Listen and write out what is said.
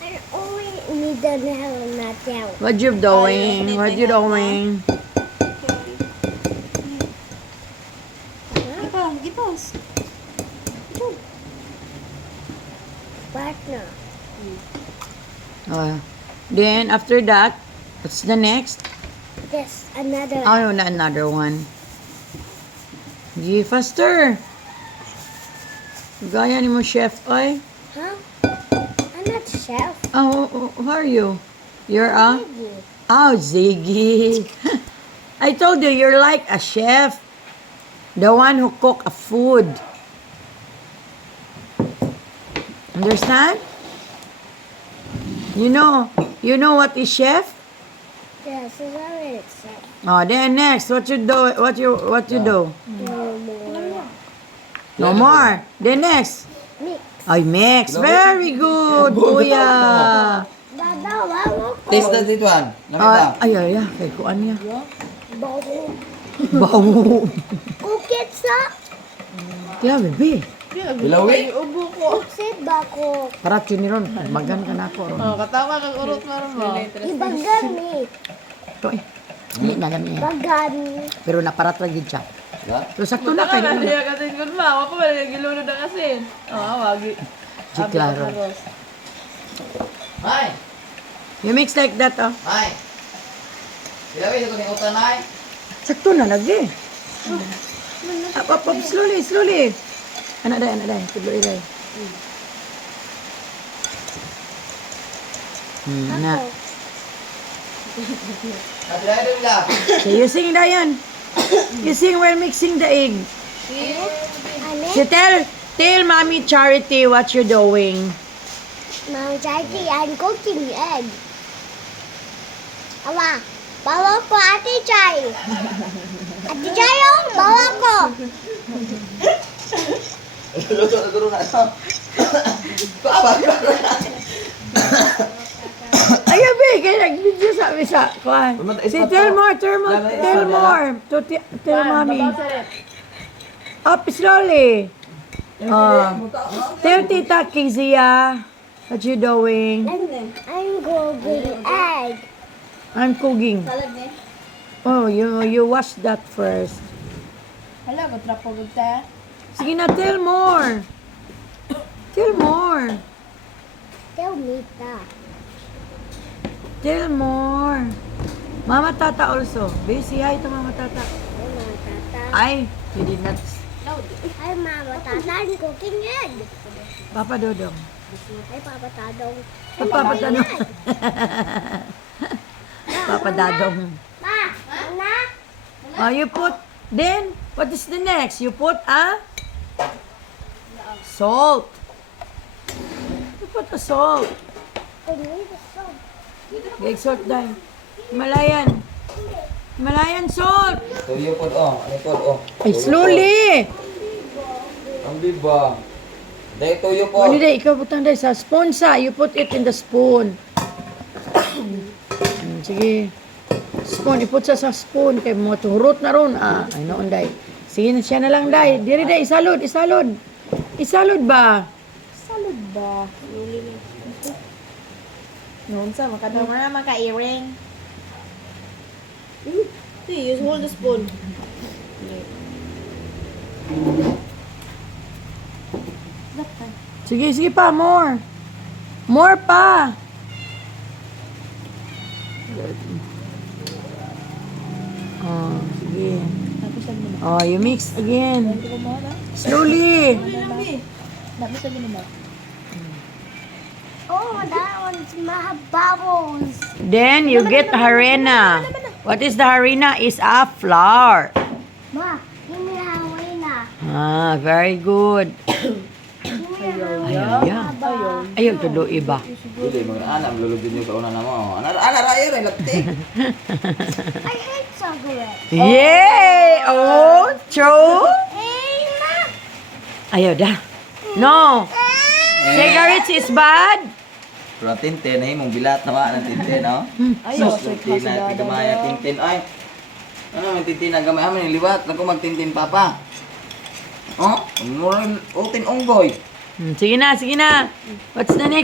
I only need to have that down. What you doing? What you doing? Gipos. Partner. Then after that, what's the next? Yes, another. Oh, no, another one. G faster. Gaya ni mo chef, oy. Huh? I'm not chef. Oh, who are you? You're a? Piggy. Oh, Ziggy. I told you, you're like a chef. The one who cook a food. Understand? You know what is chef? Yes, it's already chef. Oh, then next, what you do? What you do? No more. No more. Then next. Mix. Ay, mix. Very good, kuya. Dada, wala ko. Taste na dito, An. Lamig ba? Ay. Kay kuan niya. Bago. Bawo. Kukit sa. Kaya, bebe. Ilawi? Ubo ko. Kuksit ba ko? Parat yun ni Ron. Magan ka na ako, Ron. Oh, katawa kag urot maron mo. Ibagan ni. Ito eh. Hindi na ganyan. Bagan. Pero naparat lagi siya. Ha? So, sakto na kayo. Ano ya kasi kun ma, ako ba gilunod na kasi. Oh, wagi. Si Claro. Ay! You mix like that, oh. Ay! Ilawi, ito ni utan, ay. Sakto na lagi. Up, slowly. Anak day. Tuloy day. Anak. At ilawi doon nila. So, you sing, Dayan. You sing while mixing the egg. Ano? So, tell Mommy Charity what you're doing. Mama Jackie, I'm cooking egg. Awa, bawa ko Ate Chay. Ate Chay, oh, bawa ko. Luto na guro na. Papa! Ayaw, be, kaya nag-video sa kuhan. Si, tell more. Tell Mommy. Up slowly. Tell Tita Kizia what you doing. I'm cooking egg. I'm cooking. Oh, you wash that first. Hala, gotrapo gud ta. Sige na, tell more. Tell more. Tell me that. Tell more. Mama Tata also. Be, say hi to Mama Tata. Hi, Mama Tata. Ay, you did not. Hi, Mama Tata. I'm cooking egg. Papa Dodong. Hi, Papa Tadong. Papa Dodong. Papa Dadong. Ma, Mama. Oh, you put, then, what is the next? You put salt. You put a salt. I need a salt. Big salt dahil. Himalayan salt. Tuyo po, oh. Ano po, oh. Ay, slowly. Ang biba. Dahil tuyo po. Ano day, ikaw butang day sa spoon sa. You put it in the spoon. Sige. Spoon, iput sa spoon. Kaya mo turot na ron. Ay noon day. Sige na siya na lang day. Diri day, isalod. Isalod ba? Salud ba? Noon sa makadama na maka-earring. See, you hold the spoon. Sige pa, more. More pa. Oh, sige. Tapos sabi mo. Oh, you mix again. Hindi ko mo na. Slowly. Tapos sabi mo. Oh, that one's my bubbles. Then you get harina. What is the harina? Is a flour. Ma, give me a Very good. Ayaw. Ayaw to do iba. Dili, mga anak, lulubin nyo sa una na mo. Anak, raya rin, laptik. I hate cigarettes. Yay! Oh, true. Hey, Ma. Ayaw da. No. Cigarettes is bad. Pero tintin, ay, mong bilat na ba ng tintin, no? Ayaw, Tintin na, tigamaya tintin. Ay, ano, may tintin na gamay. Amin, liwat. Naku, magtintin, papa. Oh, mura utin unggoy. Sige na. What's the next?